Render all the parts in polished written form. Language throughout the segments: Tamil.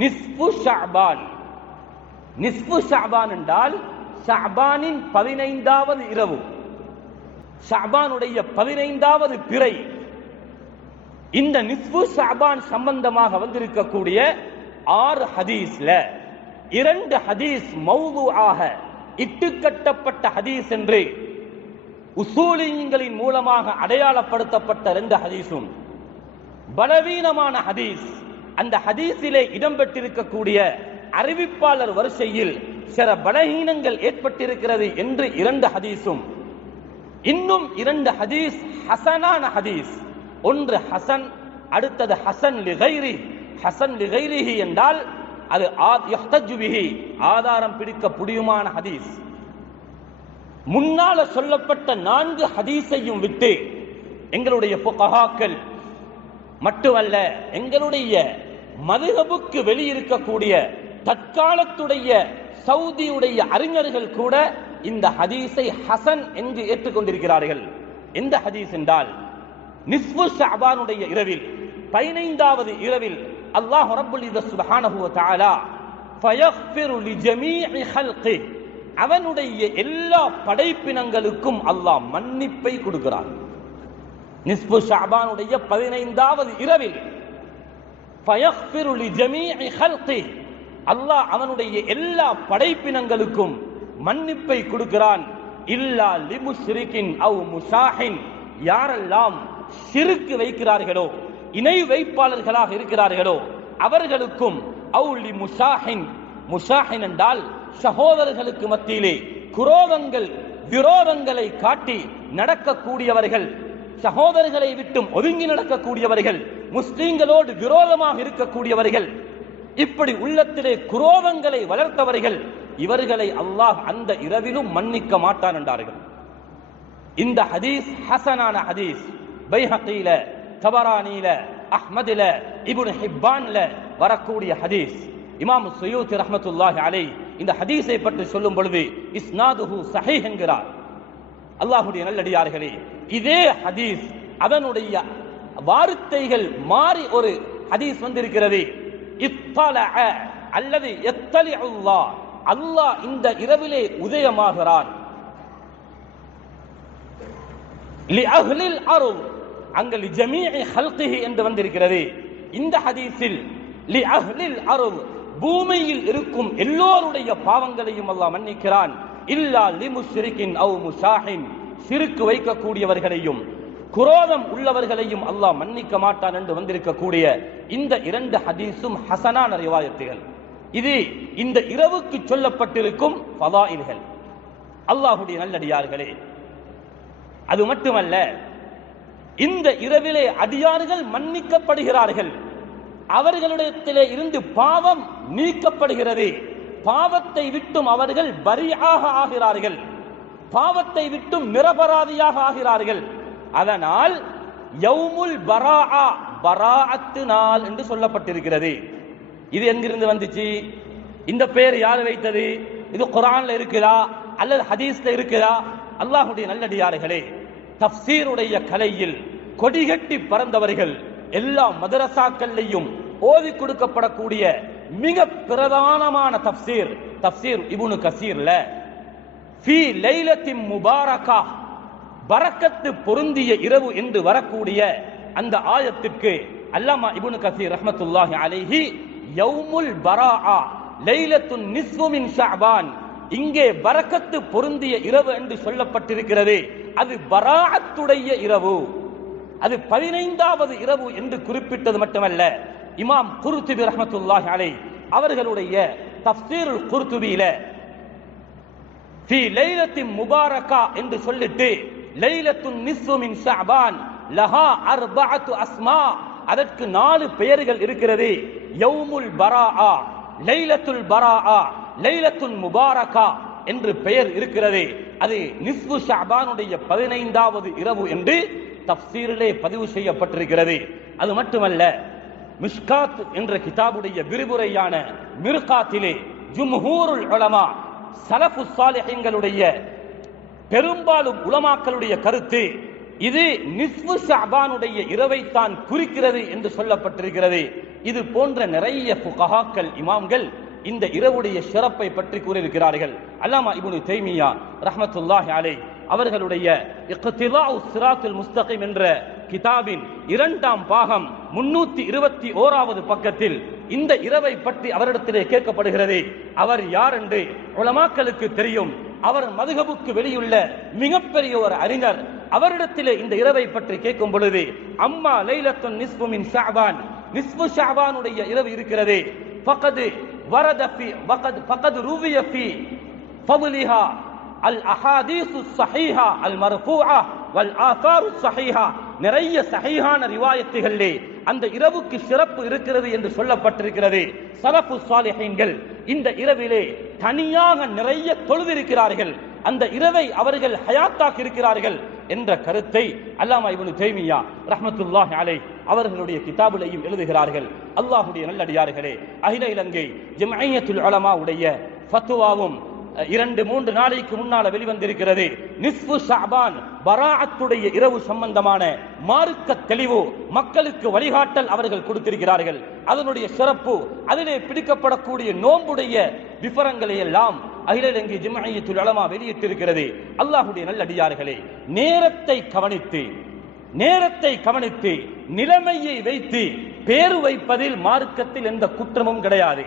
நிஸ்பு ஷஅபான். நிஸ்பு ஷஅபான் என்றால் ஷஅபானின் 15வது இரவு, ஷஅபானுடைய 15வது பிறை. இந்த நிஸ்பு ஷஅபான் சம்பந்தமாக வந்திருக்கக்கூடிய 6 ஹதீஸ்ல 2 ஹதீஸ் மௌதுஆக இட்டுக்கட்டப்பட்ட ஹதீஸ் என்று உசூலியங்களின் மூலமாக அடையாளப்படுத்தப்பட்ட 2 ஹதீஸும் பலவீனமான ஹதீஸ். அந்த ஹதீஸிலே இடம்பெற்றிருக்கக்கூடிய அறிவிப்பாளர் வரிசையில் சில பலவீனங்கள் ஏற்பட்டிருக்கிறது என்று 2 ஹதீஸும், இன்னும் 2 ஹதீஸ் ஹசனான ஹதீஸ். ஒன்று ஹசன், அடுத்தது ஹசன் லிகைரி. ஹசன் லிகைரிஹி என்றால் அது யுஹ்தஜு பிஹி, ஆதாரம் பிடிக்க முடியுமான ஹதீஸ். முன்னால சொல்லப்பட்ட 4 ஹதீஸையும் விட்டு எங்களுடைய ஃபுகஹாக்கள் மட்டுமல்ல, எங்களுடைய மதுஹபுக்கு வெளியிருக்கக்கூடிய தற்காலத்துடைய சவுதியுடைய அறிஞர்கள் கூட இந்த ஹதீஸை ஹசன் என்று ஏற்றுக்கொண்டிருக்கிறார்கள். எந்த ஹதீஸ் என்றால், நிஸ்ஃபு ஷஅபானுடைய இரவில் 15வது இரவில் அல்லாஹ் ரப்புல் இஸ்ஸத் சுப்ஹானஹு வ தஆலா ஃபயக்ஃபிரு லிஜமீஇ ஹல்கி, அவனுடைய எல்லா படைப்பினங்களுக்கும் அல்லாஹ் மன்னிப்பை கொடுக்கிறான். நிஸ்ஃபு ஷஅபானுடைய 15வது இரவில் ஃபயக்ஃபிரு லிஜமீஇ ஹல்கி, அல்லாஹ் அவனுடைய எல்லா படைப்பினங்களுக்கும் மன்னிப்பை கொடுக்கிறான். இல்லா லிமுஷ்ரிகின் அவ் முஷாஹின், யாரெல்லாம் ஷிர்க் வைக்கிறார்களோ, இணை வைப்பாளர்களாக இருக்கிறார்களோ அவர்களுக்கும், அவு லிமுஷாஹின், முஷாஹின் என்றால் சகோதரர்களுக்கு மத்தியிலே குரோதங்கள் விரோதங்களை காட்டி நடக்கக்கூடியவர்கள், சகோதரர்களை விட்டும் ஒதுங்கி நடக்கக்கூடியவர்கள், முஸ்லிம்களோடு விரோதமாக இருக்கக்கூடியவர்கள், இப்படி உள்ளத்திலே குரோதங்களை வளர்த்தவர்கள், இவர்களை அல்லாஹ் அந்த இரவிலும் மன்னிக்க மாட்டான் என்றார்கள். இந்த ஹதீஸ் ஹசனான ஹதீஸ். பைஹகீல, தபரானில, அஹ்மதில, இப்னு ஹிப்பான்ல வரக்கூடிய ஹதீஸ். இமாம் சுயூத்தி ரஹ்மத்துல்லாஹி அலைஹி இந்த ஹதீஸை பற்றி சொல்லும் பொழுது இஸ்னாதுஹு ஸஹீஹ் என்கிறார். அல்லாஹ்வுடைய நல்லடியார்களே, இதே ஹதீஸ் அதனுடைய வார்த்தைகள் மாறி ஒரு ஹதீஸ் வந்திருக்கிறது. இத்தலஅ அல்லது யத்தலிஉல்லாஹ், அல்லாஹ் இந்த இரவிலே உதயமாகிறான். லி அஹ்லில் அர்த், அங்க லி ஜமீஇ ஹல்கிஹி என்று வந்திருக்கிறது. இந்த ஹதீஸில் லி அஹ்லில் அர்த், பூமியில் இருக்கும் எல்லோருடைய பாவங்களையும் அல்லாஹ் மன்னிக்கிறான். இல்லா லிமுஷ்ரிகின் அவ் முஷாஹின், ஷிர்க் வைக்கக்கூடியவர்களையும் குரோதம் உள்ளவர்களையும் அல்லாஹ் மன்னிக்க மாட்டான் என்று வந்திருக்கக்கூடிய இந்த 2 ஹதீஸும் ஹசனான ரிவாயத்துகள். இது இந்த இரவுக்கு சொல்லப்பட்டிருக்கும் ஃபதாயில்கள். அல்லாஹ்வுடைய நல்லடியார்களே, அது மட்டுமல்ல, இந்த இரவிலே அடியார்கள் மன்னிக்கப்படுகிறார்கள், அவர்களிடத்திலே இருந்து பாவம் நீக்கப்படுகிறது, பாவத்தை விட்டும் அவர்கள் பரிஆக ஆகிறார்கள், பாவத்தை விட்டும் நிரபராதியாக ஆகிறார்கள். அதனால் யௌமுல் பராஆ, பராஅத்து நாள் என்று சொல்லப்பட்டிருக்கிறது. இது எங்கிருந்து வந்துச்சு? இந்த பெயர் யார் வைத்தது? இது குர்ஆன்ல இருக்குதா அல்லது ஹதீஸ்ல இருக்குதா? அல்லாஹ்வுடைய நல்லடியார்களே, தஃப்சீருடைய கலையில் கொடிகட்டி பறந்தவர்கள், எல்லா மதரசாக்கள்லையும் ஓதி கொடுக்கப்படக்கூடிய மிக பிரதானமான தஃப்சீர், தஃப்சீர் இப்னு கஸீர்ல ஃபீ லைலத்தின் முபாரகா, பரக்கத்து பொருந்திய இரவு என்று வரக்கூடிய அந்த ஆயத்திற்கு அல்லாமா இப்னு கஸீர் ரஹ்மத்துல்லாஹி அலைஹி யௌமுல் பராஆ லைலத்துன் நிஸ்ஃபு மின் ஷஅபான், இங்கே பரக்கத்து பொருந்திய இரவு என்று சொல்லப்பட்டிருக்கிறது. அது பராஅத்துடைய இரவு, அது 15வது இரவு என்று குறிப்பிட்டது மட்டுமல்ல, இமாம் குர்துபி ரஹ்மத்துல்லாஹி அலைஹி அவர்களுடைய தஃப்சீருல் குர்துபியில ஃபீ லைலத்தின் முபாரகா என்று சொல்லிட்டு லைலத்துன் நிஸ்ஃபு மின் ஷஅபான் லஹா அர்பஅத்து அஸ்மா, அதற்கு 4 பெயர்கள் இருக்கிறது. யௌமுல் பராஆ, லைலத்துல் பராஆ, லைலத்துல் முபாரகா என்று பெயர் இருக்கிறது. அது நிஸ்ஃபு ஷஅபானுடைய 15வது இரவு என்று தஃப்சீரிலே பதிவு செய்யப்பட்டிருக்கிறது. அது மட்டுமல்ல, மிஷ்காத் என்ற கிதாபுடைய விரிவுரையான மிர்காத்திலே ஜும்ஹூருல் உலமா, சலஃபு ஸாலிஹீன்களுடைய பெரும்பாலும் உலமாக்களுடைய கருத்து, இது நிஸ்ஃபு ஷஅபானுடைய இரவை தான் குறிக்கிறது என்று சொல்லப்பட்டிருக்கிறது. இது போன்ற நிறைய ஃபுகஹாக்கள் இமாம்கள் இந்த இரவுடைய சிறப்பை பற்றி கூறியிருக்கிறார்கள். அல்லாமா இப்னு தைமியா ரஹ்மத்துல்லாஹி அலைஹி அவர்களுடைய இக்திதாஉ ஸிராத்துல் முஸ்தகீம் என்ற கிதாபின் 2ஆம் பாகம் 321வது பக்கத்தில் இந்த இரவை பற்றி அவரிடத்திலே கேட்கப்படுகிறது. அவர் யார் என்று உலமாக்களுக்கு தெரியும். அவர் மதுஹபுக்கு வெளியுள்ள மிகப்பெரிய ஒரு அறிஞர். அவரிடத்திலே இந்த இரவை பற்றி கேட்கும் பொழுது, அம்மா லைலத்துன் நிஸ்ஃபு மின் ஷஅபான், நிஸ்ஃபு ஷஅபானுடைய இரவு இருக்கிறது, ஃபகத் வரத ஃபி ஃபகத் ருவிய ஃபி ஃபضلஹா அல் அஹாதீஸ் ஸஹீஹா அல் மர்ஃபூஆ வல் ஆசார் ஸஹீஹா, நிறைய சஹீஹான ரிவாயத்துகளிலே அந்த இரவுக்கு சிறப்பு இருக்கிறது என்று சொல்லப்பட்டிருக்கிறது. ஸலஃபு ஸாலிஹீன்கள் இந்த இரவிலே தனியாக நிறைய தொழுதிருக்கிறார்கள். அந்த இரவை அவர்கள் ஹயாத்தாக்கி இருக்கிறார்கள் என்ற கருத்தை அல்லாமா இப்னு தைமியா ரஹ்மத்துல்லாஹி அலைஹி அவர்களுடைய கிதாபிலேயும் எழுதுகிறார்கள். அல்லாஹ்வுடைய நல்லடியார்களே, அகில இலங்கை ஜம்இய்யத்துல் உலமா உடைய ஃபத்வாவும் 2-3 நாளைக்கு முன்னால வெளிவந்திருக்கிறது. நிஸ்ஃபு ஷஅபான் பராஅத்துடைய இரவு சம்பந்தமான மார்க்க தெளிவு மக்களுக்கு வழிகாட்டல் அவர்கள் கொடுத்திருக்கிறார்கள். அதனுடைய சிறப்பு, அதிலே பிடிக்கப்படக்கூடிய நோன்புடைய விவரங்களை எல்லாம் அகில இலங்கை ஜம்இய்யத்துல் உலமா வெளியிட்டிருக்கிறது. அல்லாஹ்வுடைய நல்லடியார்களே, நேரத்தை கவனித்து நிலைமையை வைத்து பேரு வைப்பதில் மார்க்கத்தில் எந்த குற்றமும் கிடையாது.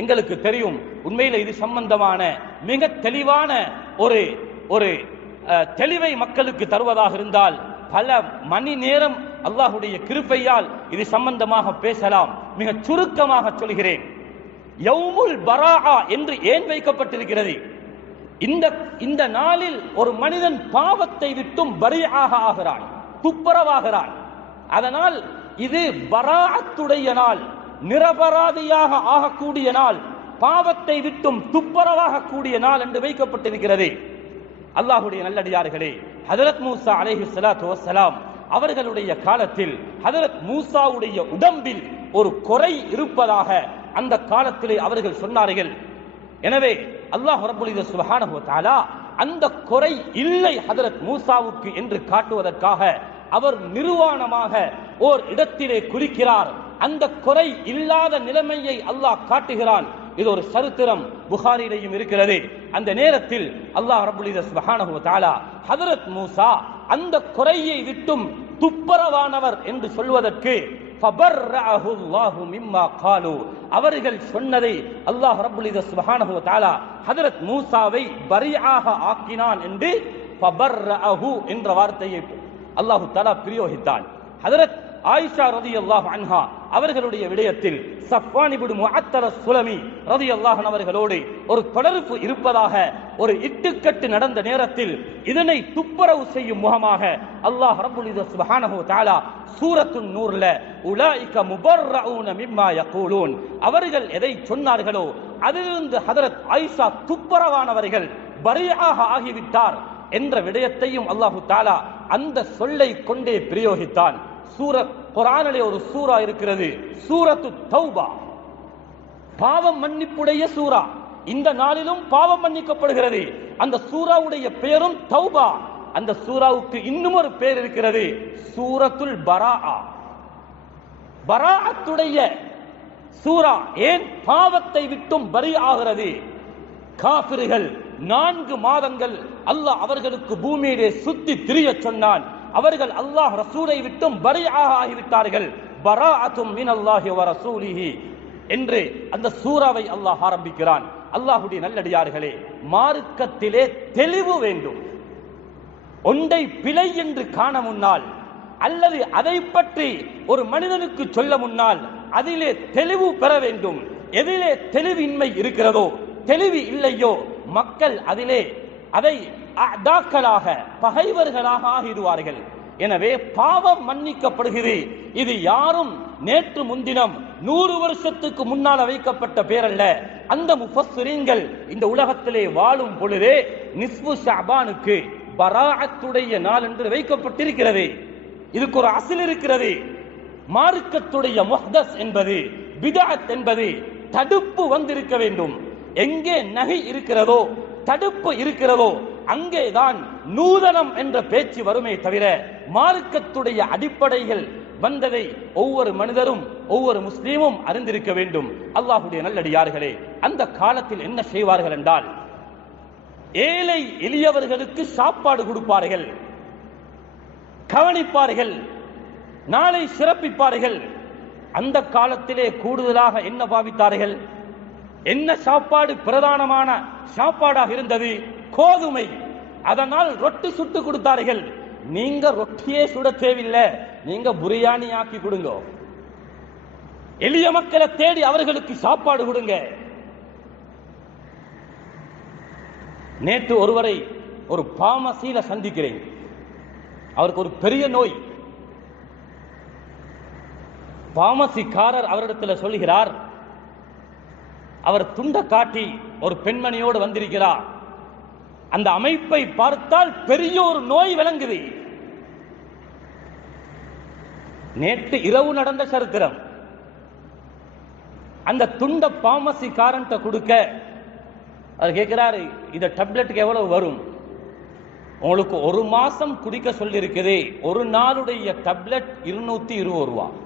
எங்களுக்கு தெரியும், உண்மையில இது சம்பந்தமான மிக தெளிவான ஒரு தெளிவை மக்களுக்கு தருவதாக இருந்தால் பல மணி நேரம் அல்லாஹ்வுடைய கிருபையால் இது சம்பந்தமாக பேசலாம். மிக சுருக்கமாக சொல்கிறேன். யௌமுல் பராஆ என்று ஏன் வைக்கப்பட்டிருக்கிறது? இந்த நாளில் ஒரு மனிதன் பாவத்தை விட்டும் பரீஆக ஆகிறான், துப்புரவாகிறான். அதனால் இது பராஅத்துடைய நாள், நிரபராதியாக ஆகக்கூடிய நாள், பாவத்தை விட்டும் துப்புரவாக கூடிய நாள் என்று வைக்கப்பட்டிருக்கிறது. அல்லாஹ்வுடைய நல்லடியார்களே, ஹஜரத் மூசா அலைஹிஸ்ஸலாத்து வஸ்ஸலாம் அவர்களுடைய காலத்தில் ஹஜரத் மூசாவுடைய உடம்பில் ஒரு குறை இருப்பதாக அந்த காலத்திலே அவர்கள் சொன்னார்கள். எனவே அல்லாஹ் ரப்பல் இஸ்ஸத் சுப்ஹானஹு வ தஆலா அந்த குறை இல்லை ஹஜரத் மூசாவுக்கு என்று காட்டுவதற்காக அவர் நிர்வாணமாக ஓர் இடத்திலே குறிக்கிறார். அந்த குறை இல்லாத நிலைமையை அல்லாஹ் காட்டுகிறான். இது ஒரு சரித்திரம் புகாரிலேயும் இருக்கிறது. அந்த நேரத்தில் அல்லாஹ் ரப்பல் இஸ்ஸத் சுப்ஹானஹு வ தஆலா ஹஜரத் மூசா அந்த குறையை விட்டும் துப்பரவானவர் என்று சொல்வதற்கு ஃபபர்ரஅஹு அல்லாஹு மிம்மா காலு, அவர்கள் சொன்னதை அல்லாஹ் ரப்பல் இஸ்ஸத் சுப்ஹானஹு வ தஆலா ஹஜரத் மூசாவை பரீஆக ஆக்கினான் என்று ஃபபர்ரஅஹு என்ற வார்த்தையை அல்லாஹ் தஆலா பிரயோகித்தான். ஹஜரத் ஆயிஷா ரலியல்லாஹு அன்ஹா அவர்களுடைய விடயத்தில் சஃப்வான் இப்னு முஅத்தல் அஸ்-சுலமி ரலியல்லாஹு அன்ஹு அவர்களோடு ஒரு தொடர்பு இருப்பதாக ஒரு இட்டுக்கட்டு நடந்த நேரத்தில் இதனை துப்புரவு செய்யும் முகமாக அல்லாஹ் ரப்பல் இஸ்ஸத் சுப்ஹானஹு வ தஆலா சூரத்துன் நூர்ல உலாயிக முபர்ரஊன மிம்மா யகூலூன், அவர்கள் எதை சொன்னார்களோ அதிலிருந்து ஹஜரத் ஆயிஷா துப்புரவானவர்கள், பரீஆக ஆகிவிட்டார் என்ற விடயத்தையும் அல்லாஹ் தஆலா அந்த சொல்லை கொண்டே பிரயோகித்தான். குர்ஆனிலே ஒரு சூரா இருக்கிறது, சூரத்து தௌபா, பாவம் மன்னிப்புடைய சூரா. இந்த நாளிலும் பாவம் மன்னிக்கப்படுகிறது. அந்த சூராவுடைய பெயரும் தௌபா. அந்த சூராவுக்கு இன்னும் ஒரு பெயர் இருக்கிறது, சூரத்துல் பராஆ, பராஅத்துடைய சூரா. ஏன் பாவத்தை விட்டும் பரி ஆகிறது? காஃபிர்கள் 4 மாதங்கள் அல்லாஹ் அவர்களுக்கு பூமியிலே சுத்தி திரிய சொன்னான். அவர்கள் அல்லாஹ் ரசூலை விட்டும் பரீஆக ஆகிவிட்டார்கள். பராஅத்தும் மினல்லாஹி வ ரசூலிஹி என்று அந்த சூராவை அல்லாஹ் ஆரம்பிக்கிறான். அல்லாஹ்வுடைய நல்லடியார்களே, மார்க்கத்திலே தெளிவு வேண்டும். ஒன்றை பிழை என்று காண முன்னால் அல்லது அதை பற்றி ஒரு மனிதனுக்கு சொல்ல முன்னால் அதிலே தெளிவு பெற வேண்டும். எதிலே தெளிவின்மை இருக்கிறதோ, தெளிவு இல்லையோ, மக்கள் அதிலே அதை அதாக்களாக பகைவர்களாக ஆகிடுவார்கள். எனவே பாவம் மன்னிக்கப்படுகிறது. இது யாரும் நேற்று முன்தினம் 100 வருஷத்துக்கு முன்னால் வைக்கப்பட்ட பேரல்ல. அந்த முஃபஸ்ஸிரீன்கள் இந்த உலகத்திலே வாழும் பொழுதே நிஸ்ஃபு ஷஅபானுக்கு பராஅத்துடைய நாள் என்று வைக்கப்பட்டிருக்கிறது. இதுக்கு ஒரு அஸ்ல் இருக்கிறது. மார்க்கத்துடைய முஹ்தஸ் என்பது, பித்அத் என்பது தடுப்பு வந்திருக்க வேண்டும். எங்கே நகை இருக்கிறதோ, தடுப்பு இருக்கிறதோ, அங்கேதான் நூதனம் என்ற பேச்சு வருமே தவிர மார்க்கத்துடைய அடிப்படைகள் வந்ததை ஒவ்வொரு மனிதரும் ஒவ்வொரு முஸ்லீமும் அறிந்திருக்க வேண்டும். அல்லாஹ்வுடைய நல்லடியார்களே, அந்த காலத்தில் என்ன செய்வார்கள் என்றால், ஏழை எளியவர்களுக்கு சாப்பாடு கொடுப்பார்கள், கவனிப்பார்கள், நாளை சிறப்பிப்பார்கள். அந்த காலத்திலே கூடுதலாக என்ன பாவித்தார்கள்? என்ன சாப்பாடு பிரதானமான சாப்பாடாக இருந்தது? கோதுமை. அதனால் ரொட்டி சுட்டு கொடுத்தார்கள். நீங்க ரொட்டியே சுட தேவையில்லை, நீங்க பிரியாணி ஆக்கி கொடுங்க. எளிய மக்களை தேடி அவர்களுக்கு சாப்பாடு கொடுங்க. நேற்று ஒருவரை ஒரு பார்மசியில சந்திக்கிறேன். அவருக்கு ஒரு பெரிய நோய். பார்மசிக்காரர் அவரிடத்தில் சொல்கிறார், அவர் துண்ட காட்டி ஒரு பெண்மணியோடு வந்திருக்கிறார். அந்த அமைப்பை பார்த்தால் பெரிய ஒரு நோய் விளங்குது. நேற்று இரவு நடந்த சரித்திரம். அந்த துண்ட பார்மசிக்காரன் கொடுக்க அவர் கேட்கிறாரு, இந்த டேப்லெட்டுக்கு எவ்வளவு வரும்? உங்களுக்கு ஒரு மாசம் குடிக்க சொல்லி இருக்குது. ஒரு நாளுடைய டேப்லெட் 220 ரூபாய்.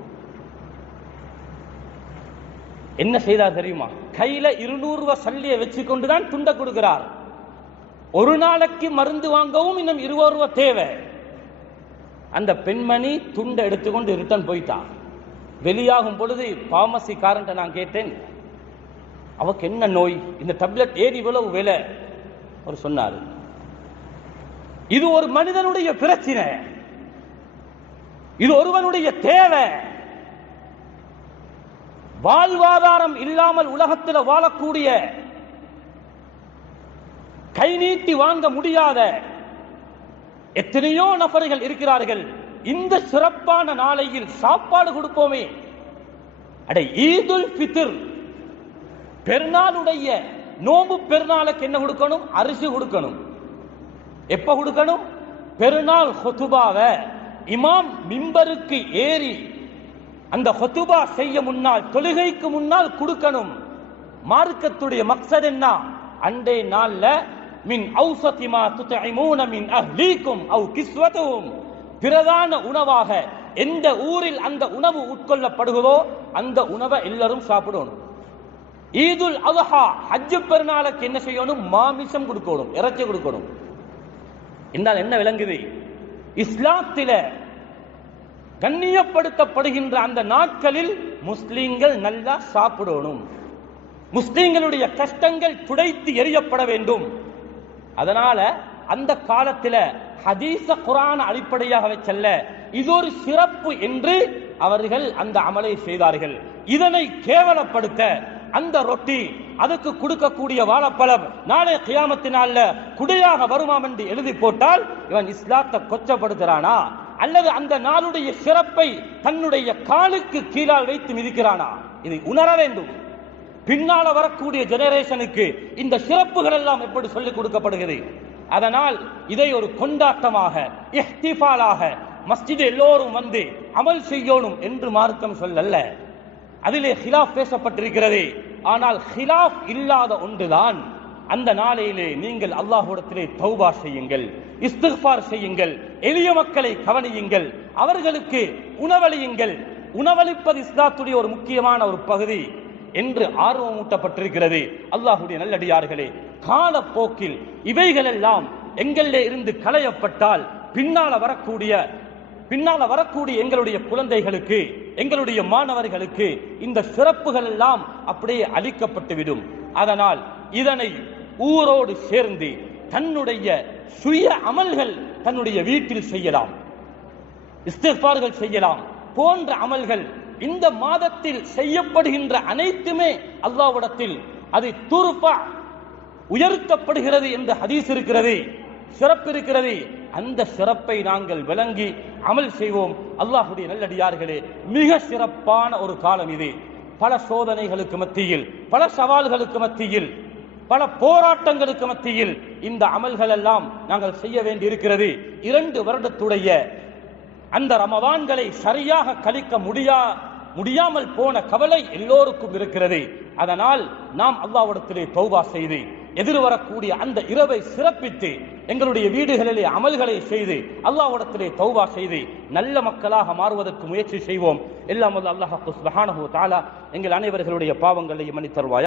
என்ன செய்தார் தெரியுமா? கையில 200 ரூபாய் சல்லியை வச்சு கொண்டுதான் துண்ட கொடுக்கிறார். ஒரு நாளைக்கு மருந்து வாங்கவும் இன்னும் 20 ரூபாய் தேவை. அந்த பெண்மணி துண்டை எடுத்துக்கொண்டு ரிட்டர்ன் போயிட்டான். வெளியாகும் பொழுது பார்மசிக்காரன் நான் கேட்டேன், அவக்கு என்ன நோய்? இந்த டேப்லெட் ஏறி இவ்வளவு விலை? அவர் சொன்னார், இது ஒரு மனிதனுடைய பிரச்சனை, இது ஒருவனுடைய தேவை. வாழ்வாதாரம் இல்லாமல் உலகத்தில் வாழக்கூடிய, கை நீட்டி வாங்க முடியாத எத்தனையோ நபர்கள் இருக்கிறார்கள். இந்த சிறப்பான நாளையில் சாப்பாடு கொடுப்போமே. அட, ஈதுல் ஃபித்ர் பெருநாளுடைய நோம்பு பெருநாளுக்கு என்ன கொடுக்கணும்? அரிசி கொடுக்கணும். எப்ப கொடுக்கணும்? பெருநாள் ஹுதுபாவை இமாம் மிம்பருக்கு ஏறி அந்த ஹுதுபா செய்ய முன்னால், தொழுகைக்கு முன்னால் கொடுக்கணும். மார்க்கத்துடைய மக்சத் என்ன? அண்டே நாள்ல மின் அவுசதி மா துத்இமூன மின் அஹ்லீக்கும் அவ் கிஸ்வதுஹும், பிரதான உணவாக எந்த ஊரில் அந்த உணவு உட்கொள்ளப்படுகிறதோ அந்த உணவை எல்லாரும் சாப்பிடணும். ஈதுல் அத்ஹா ஹஜ் பெருநாளுக்கு என்ன செய்யணும்? மாமிசம் கொடுக்கணும், இறைச்சி கொடுக்கணும். என்றால் என்ன விளங்குது? இஸ்லாத்தில கண்ணியப்படுத்தப்படுகின்ற அந்த நாட்களில் முஸ்லிம்கள் நல்லா சாப்பிடணும். முஸ்லிம்களுடைய கஷ்டங்கள் துடைத்து எறியப்பட வேண்டும். அதனால அந்த காலத்தில் ஹதீஸ குர்ஆன் அடிப்படையாக வச்சல்ல, இது ஒரு சிறப்பு என்று அவர்கள் அந்த அமலை செய்தார்கள். இதனை கேவலப்படுத்த அந்த ரொட்டி, அதுக்கு கொடுக்கக்கூடிய வாழைப்பழம் நாளை கியாமத்தினால குடையாக வருமாம் என்று எழுதி போட்டால் இவன் இஸ்லாத்தை கொச்சப்படுத்துறானா அல்லது அந்த நாளுடைய சிறப்பை தன்னுடைய காலுக்கு கீழால் வைத்து மிதிக்கிறானா? இதை உணர வேண்டும். பின்னால வரக்கூடிய ஜெனரேஷனுக்கு இந்த சிறப்புகள் எல்லாம் எப்படி சொல்லிக் கொடுக்கப்படுகிறது. அதனால் இதை ஒரு கொண்டாட்டமாக, இஹ்திஃபாலாக மஸ்ஜித் எல்லோரும் வந்து அமல் செய்யணும் என்று மார்க்கம் சொல்லல்ல. அதிலே ஹிலாஃப் பேசப்பட்டிருக்கிறது. ஆனால் ஹிலாஃப் இல்லாத ஒன்றுதான், அந்த நாளையிலே நீங்கள் அல்லாஹ்விடத்திலே தௌபா செய்யுங்கள், இஸ்திக்ஃபார் செய்யுங்கள், எளிய மக்களை கவனியுங்கள், அவர்களுக்கு உணவளியுங்கள். உணவளிப்பது இஸ்லாத்துடைய ஒரு முக்கியமான ஒரு பகுதி என்று ஆர்வமூட்டப்பட்டிருக்கிறது. அல்லாஹ்வுடைய நல்லடியார்களே, காலப்போக்கில் இவைகளெல்லாம் எங்களிலே இருந்து களையப்பட்டால் பின்னால வரக்கூடிய எங்களுடைய குழந்தைகளுக்கு, எங்களுடைய மாணவர்களுக்கு இந்த சிறப்புகள் எல்லாம் அப்படியே அளிக்கப்பட்டுவிடும். அதனால் இதனை ஊரோடு சேர்ந்து தன்னுடைய சுய அமல்கள் தன்னுடைய வீட்டில் செய்யலாம், இஸ்திக்ஃபார்கள் செய்யலாம். போன்ற அமல்கள் இந்த மாதத்தில் செய்யப்படுகின்ற அனைத்துமே அல்லாஹ்விடத்தில் அது துர்ஃபா உயர்த்தப்படுகிறது என்ற ஹதீஸ் இருக்கிறது, சிறப்பு இருக்கிறது. அந்த சிறப்பை நாங்கள் விளங்கி அமல் செய்வோம். அல்லாஹ்வுடைய நல்லடியார்களே, மிக சிறப்பான ஒரு காலம் இது. பல சோதனைகளுக்கு மத்தியில், பல சவால்களுக்கு மத்தியில், பல போராட்டங்களுக்கு மத்தியில் இந்த அமல்கள் எல்லாம் நாங்கள் செய்ய வேண்டி இருக்கிறது. 2 வருடத்துடைய அந்த ரமதான்களை சரியாக கழிக்க முடியாமல் போன கவலை எல்லோருக்கும் இருக்கிறது. அதனால் நாம் அல்லாஹ்விடத்திலே தௌபா செய்து எதிர்வரக்கூடிய அந்த இரவை சிறப்பித்து எங்களுடைய வீடுகளிலே அமல்களை செய்து அல்லாஹ்விடத்திலே தௌபா செய்து நல்ல மக்களாக மாறுவதற்கு முயற்சி செய்வோம். எல்லாம் வல்ல அல்லாஹ் சுப்ஹானஹு வ தஆலா எங்கள் அனைவர்களுடைய பாவங்களை மன்னித்தருள்வாயாக.